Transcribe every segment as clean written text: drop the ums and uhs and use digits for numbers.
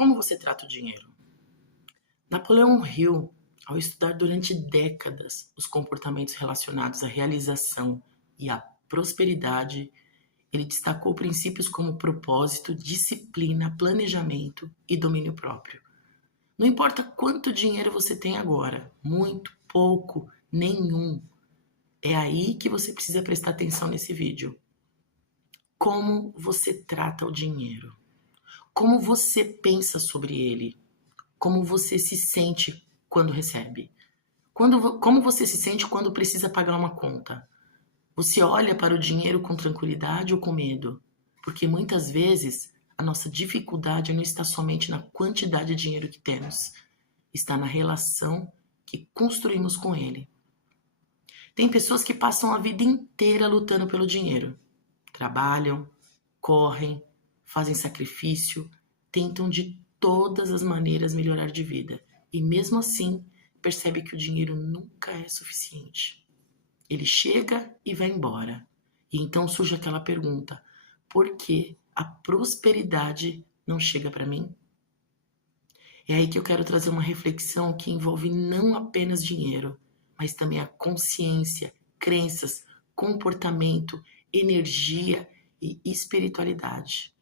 Como você trata o dinheiro? Napoleão Hill, ao estudar durante décadas os comportamentos relacionados à realização e à prosperidade, ele destacou princípios como propósito, disciplina, planejamento e domínio próprio. Não importa quanto dinheiro você tem agora, muito, pouco, nenhum, é aí que você precisa prestar atenção nesse vídeo. Como você trata o dinheiro? Como você pensa sobre ele? Como você se sente quando recebe? Como você se sente quando precisa pagar uma conta? Você olha para o dinheiro com tranquilidade ou com medo? Porque muitas vezes a nossa dificuldade não está somente na quantidade de dinheiro que temos, está na relação que construímos com ele. Tem pessoas que passam a vida inteira lutando pelo dinheiro. Trabalham, correm, fazem sacrifício, tentam de todas as maneiras melhorar de vida. E mesmo assim, percebe que o dinheiro nunca é suficiente. Ele chega e vai embora. E então surge aquela pergunta: por que a prosperidade não chega para mim? É aí que eu quero trazer uma reflexão que envolve não apenas dinheiro, mas também a consciência, crenças, comportamento, energia e espiritualidade.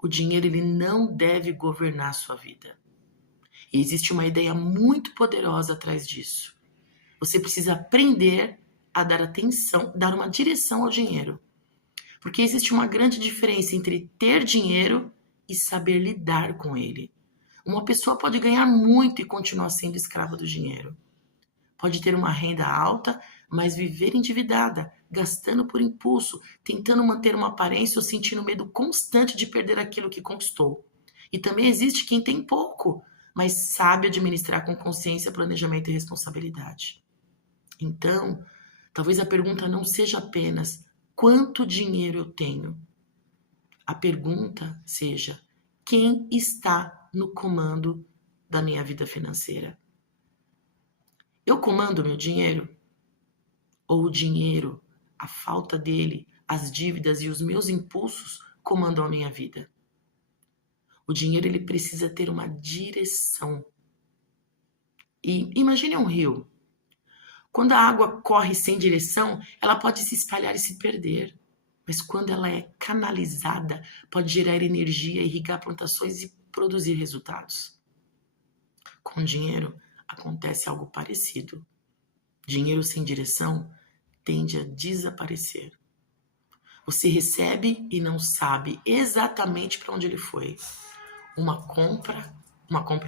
O dinheiro ele não deve governar a sua vida. E existe uma ideia muito poderosa atrás disso. Você precisa aprender a dar atenção, dar uma direção ao dinheiro. Porque existe uma grande diferença entre ter dinheiro e saber lidar com ele. Uma pessoa pode ganhar muito e continuar sendo escrava do dinheiro. Pode ter uma renda alta, mas viver endividada, gastando por impulso, tentando manter uma aparência ou sentindo medo constante de perder aquilo que conquistou. E também existe quem tem pouco, mas sabe administrar com consciência, planejamento e responsabilidade. Então, talvez a pergunta não seja apenas quanto dinheiro eu tenho. A pergunta seja: quem está no comando da minha vida financeira? Eu comando o meu dinheiro? Ou o dinheiro, a falta dele, as dívidas e os meus impulsos comandam a minha vida? O dinheiro ele precisa ter uma direção. E imagine um rio. Quando a água corre sem direção, ela pode se espalhar e se perder. Mas quando ela é canalizada, pode gerar energia, irrigar plantações e produzir resultados. Com dinheiro, acontece algo parecido. Dinheiro sem direção tende a desaparecer. Você recebe e não sabe exatamente para onde ele foi. Uma compra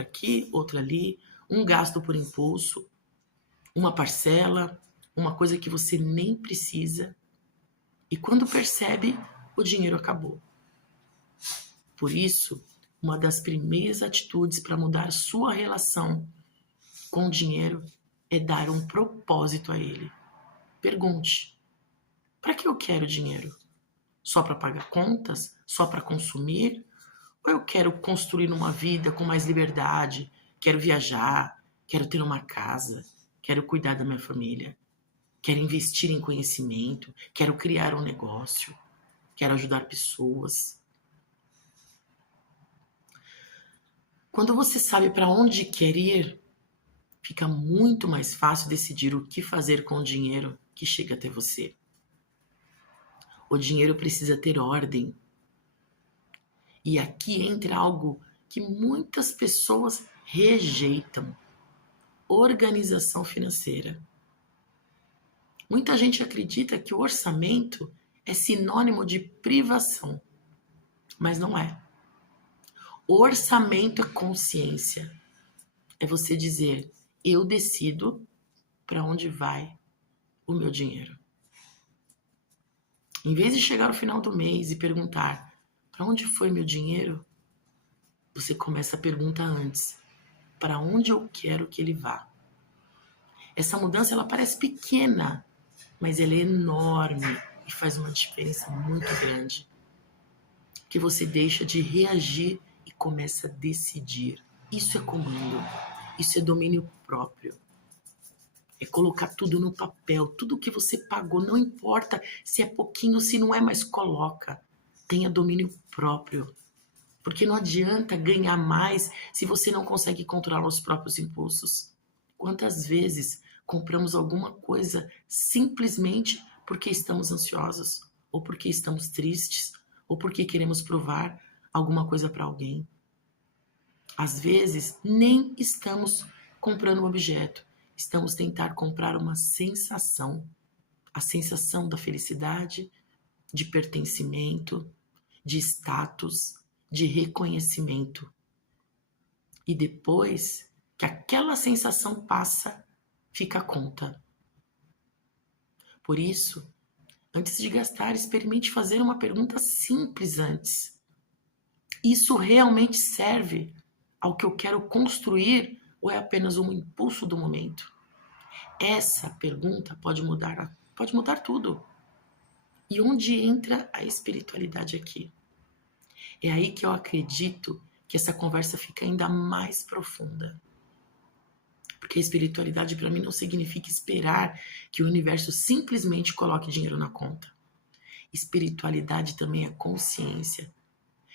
aqui, outra ali, um gasto por impulso, uma parcela, uma coisa que você nem precisa. E quando percebe, o dinheiro acabou. Por isso, uma das primeiras atitudes para mudar sua relação com o dinheiro é dar um propósito a ele. Pergunte: para que eu quero dinheiro? Só para pagar contas? Só para consumir? Ou eu quero construir uma vida com mais liberdade? Quero viajar? Quero ter uma casa? Quero cuidar da minha família? Quero investir em conhecimento? Quero criar um negócio? Quero ajudar pessoas? Quando você sabe para onde quer ir, fica muito mais fácil decidir o que fazer com o dinheiro que chega até você. O dinheiro precisa ter ordem. E aqui entra algo que muitas pessoas rejeitam: organização financeira. Muita gente acredita que o orçamento é sinônimo de privação, mas não é. O orçamento é consciência. É você dizer: eu decido para onde vai o meu dinheiro. Em vez de chegar ao final do mês e perguntar: para onde foi meu dinheiro? Você começa a pergunta antes: para onde eu quero que ele vá? Essa mudança ela parece pequena, mas ela é enorme e faz uma diferença muito grande. Que você deixa de reagir e começa a decidir. Isso é comando, isso é domínio próprio. É colocar tudo no papel, tudo que você pagou, não importa se é pouquinho, se não é, mas coloca. Tenha domínio próprio. Porque não adianta ganhar mais se você não consegue controlar os próprios impulsos. Quantas vezes compramos alguma coisa simplesmente porque estamos ansiosos, ou porque estamos tristes, ou porque queremos provar alguma coisa para alguém? Às vezes, nem estamos comprando um objeto, estamos tentando comprar uma sensação, a sensação da felicidade, de pertencimento, de status, de reconhecimento. E depois que aquela sensação passa, fica a conta. Por isso, antes de gastar, experimente fazer uma pergunta simples antes. Isso realmente serve ao que eu quero construir ou é apenas um impulso do momento? Essa pergunta pode mudar tudo. E onde entra a espiritualidade aqui? É aí que eu acredito que essa conversa fica ainda mais profunda. Porque a espiritualidade para mim não significa esperar que o universo simplesmente coloque dinheiro na conta. Espiritualidade também é consciência.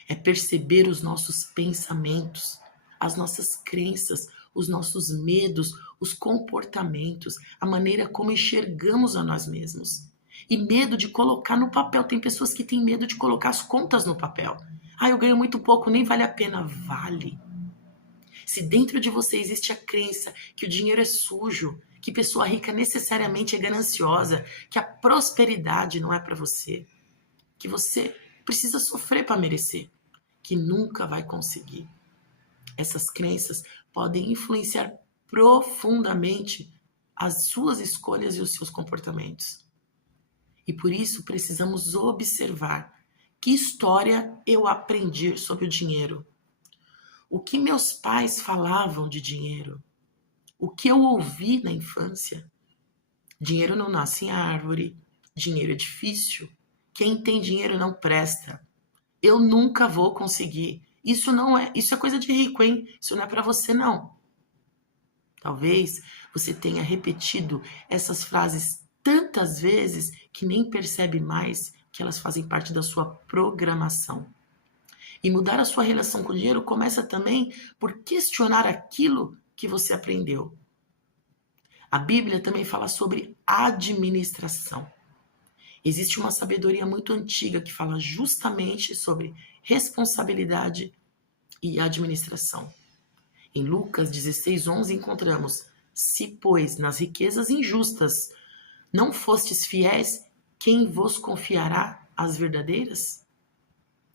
É perceber os nossos pensamentos, as nossas crenças, os nossos medos, os comportamentos, a maneira como enxergamos a nós mesmos. E medo de colocar no papel. Tem pessoas que têm medo de colocar as contas no papel. Ah, eu ganho muito pouco, nem vale a pena. Vale. Se dentro de você existe a crença que o dinheiro é sujo, que pessoa rica necessariamente é gananciosa, que a prosperidade não é para você, que você precisa sofrer para merecer, que nunca vai conseguir. Essas crenças podem influenciar profundamente as suas escolhas e os seus comportamentos. E por isso precisamos observar que história eu aprendi sobre o dinheiro. O que meus pais falavam de dinheiro? O que eu ouvi na infância? Dinheiro não nasce em árvore, dinheiro é difícil. Quem tem dinheiro não presta. Eu nunca vou conseguir. Isso é coisa de rico, hein? Isso não é para você não. Talvez você tenha repetido essas frases tantas vezes que nem percebe mais que elas fazem parte da sua programação. E mudar a sua relação com o dinheiro começa também por questionar aquilo que você aprendeu. A Bíblia também fala sobre administração. Existe uma sabedoria muito antiga que fala justamente sobre responsabilidade e administração. Em Lucas 16:11 encontramos: se, pois, nas riquezas injustas não fostes fiéis, quem vos confiará as verdadeiras?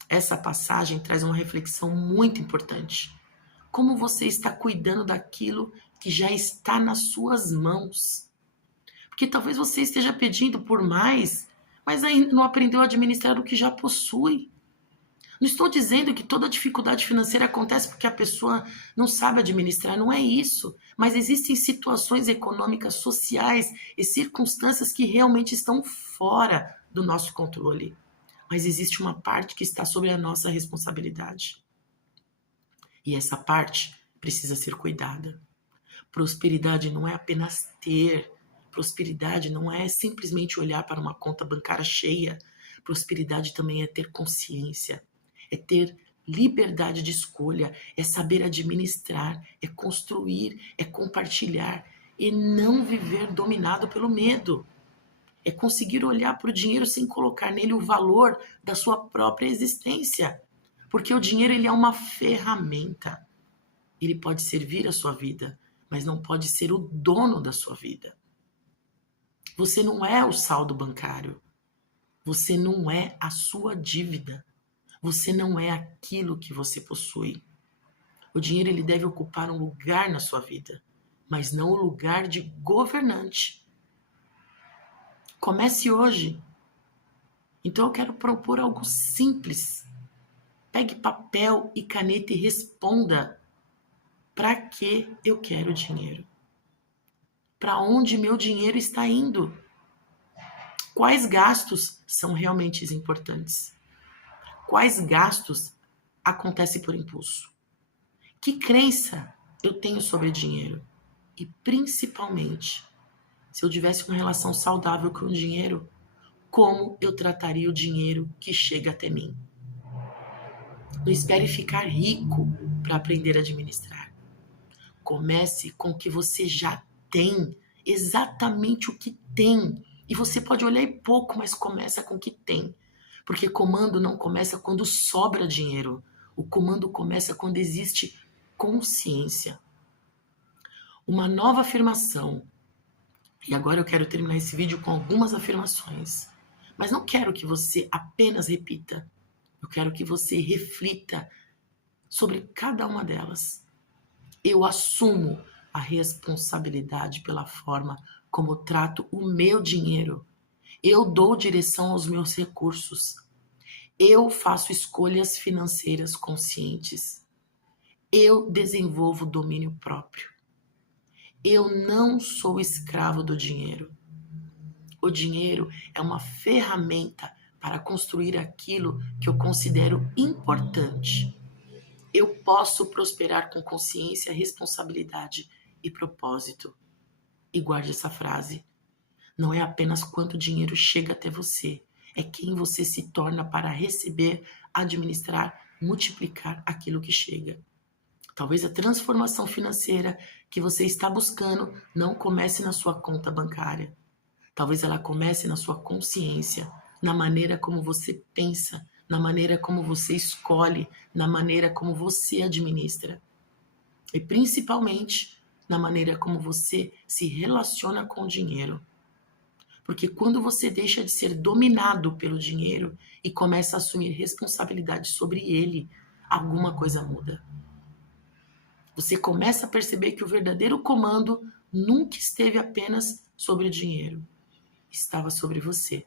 Essa passagem traz uma reflexão muito importante. Como você está cuidando daquilo que já está nas suas mãos? Porque talvez você esteja pedindo por mais, mas ainda não aprendeu a administrar o que já possui. Não estou dizendo que toda dificuldade financeira acontece porque a pessoa não sabe administrar, não é isso. Mas existem situações econômicas, sociais e circunstâncias que realmente estão fora do nosso controle. Mas existe uma parte que está sobre a nossa responsabilidade. E essa parte precisa ser cuidada. Prosperidade não é apenas ter. Prosperidade não é simplesmente olhar para uma conta bancária cheia. Prosperidade também é ter consciência, é ter liberdade de escolha, é saber administrar, é construir, é compartilhar e não viver dominado pelo medo. É conseguir olhar para o dinheiro sem colocar nele o valor da sua própria existência. Porque o dinheiro ele é uma ferramenta. Ele pode servir a sua vida, mas não pode ser o dono da sua vida. Você não é o saldo bancário. Você não é a sua dívida. Você não é aquilo que você possui. O dinheiro ele deve ocupar um lugar na sua vida, mas não o lugar de governante. Comece hoje. Então eu quero propor algo simples. Pegue papel e caneta e responda: para que eu quero dinheiro? Para onde meu dinheiro está indo? Quais gastos são realmente importantes? Quais gastos acontecem por impulso? Que crença eu tenho sobre dinheiro? E principalmente, se eu tivesse uma relação saudável com o dinheiro, como eu trataria o dinheiro que chega até mim? Não espere ficar rico para aprender a administrar. Comece com o que você já tem, exatamente o que tem. E você pode olhar e pouco, mas começa com o que tem. Porque comando não começa quando sobra dinheiro. O comando começa quando existe consciência. Uma nova afirmação. E agora eu quero terminar esse vídeo com algumas afirmações. Mas não quero que você apenas repita. Eu quero que você reflita sobre cada uma delas. Eu assumo a responsabilidade pela forma como trato o meu dinheiro. Eu dou direção aos meus recursos. Eu faço escolhas financeiras conscientes. Eu desenvolvo domínio próprio. Eu não sou escravo do dinheiro. O dinheiro é uma ferramenta para construir aquilo que eu considero importante. Eu posso prosperar com consciência, responsabilidade e propósito. E guarde essa frase. Não é apenas quanto dinheiro chega até você, é quem você se torna para receber, administrar, multiplicar aquilo que chega. Talvez a transformação financeira que você está buscando não comece na sua conta bancária. Talvez ela comece na sua consciência, na maneira como você pensa, na maneira como você escolhe, na maneira como você administra. E principalmente na maneira como você se relaciona com o dinheiro. Porque quando você deixa de ser dominado pelo dinheiro e começa a assumir responsabilidade sobre ele, alguma coisa muda. Você começa a perceber que o verdadeiro comando nunca esteve apenas sobre o dinheiro, estava sobre você.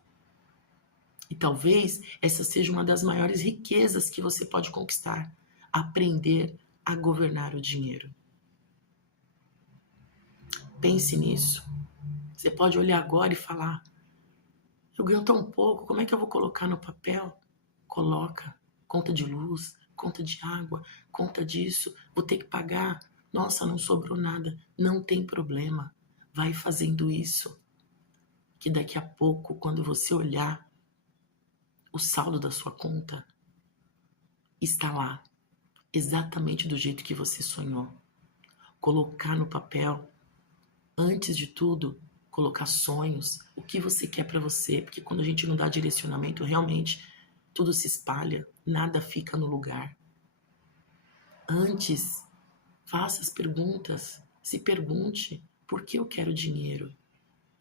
E talvez essa seja uma das maiores riquezas que você pode conquistar, aprender a governar o dinheiro. Pense nisso. Você pode olhar agora e falar: eu ganho tão pouco, como é que eu vou colocar no papel? Coloca. Conta de luz, conta de água, conta disso, vou ter que pagar. Nossa, não sobrou nada. Não tem problema. Vai fazendo isso. Que daqui a pouco, quando você olhar, o saldo da sua conta está lá, exatamente do jeito que você sonhou. Colocar no papel, antes de tudo, colocar sonhos, o que você quer para você, porque quando a gente não dá direcionamento, realmente tudo se espalha, nada fica no lugar. Antes, faça as perguntas, se pergunte: por que eu quero dinheiro?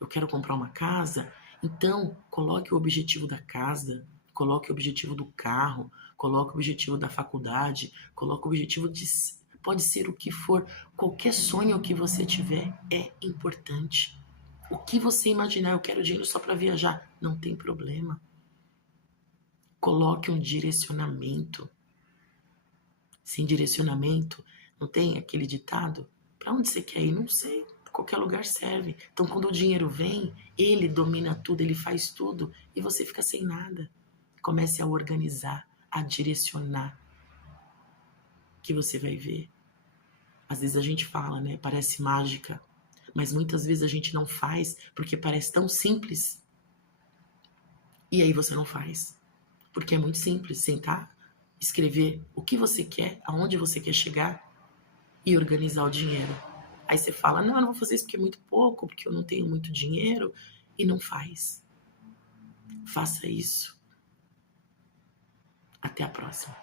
Eu quero comprar uma casa? Então, coloque o objetivo da casa, coloque o objetivo do carro, coloque o objetivo da faculdade, coloque o objetivo de... Pode ser o que for, qualquer sonho que você tiver é importante. O que você imaginar, eu quero dinheiro só para viajar, não tem problema. Coloque um direcionamento. Sem direcionamento, não tem aquele ditado? Para onde você quer ir? Não sei. Qualquer lugar serve. Então, quando o dinheiro vem, ele domina tudo, ele faz tudo e você fica sem nada. Comece a organizar, a direcionar, que você vai ver. Às vezes a gente fala, né? Parece mágica, mas muitas vezes a gente não faz porque parece tão simples. E aí você não faz. Porque é muito simples sentar, escrever o que você quer, aonde você quer chegar e organizar o dinheiro. Aí você fala: não, eu não vou fazer isso porque é muito pouco, porque eu não tenho muito dinheiro, e não faz. Faça isso. Até a próxima.